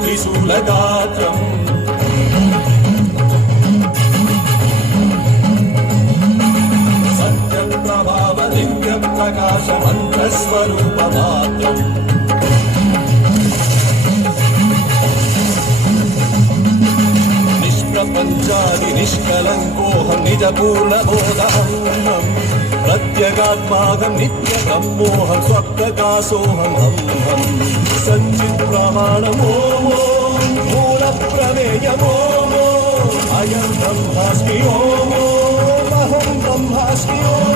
त्रिशूलगात्रम् सत्यप्रभाव दिव्यप्रकाश मन्त्रस्वरूपमात्रम् निष्प्रपञ्चादि निष्कलङ्कोऽहं निजपूर्णबोधहम् प्रत्यगात्माहं नित्यकं मोहं स्वप्रकाशोऽहं हं सच्चित्प्रमाणमो मूलप्रमेयमो अयं ब्रह्मास्मि ओम् अहं ब्रह्मास्मि।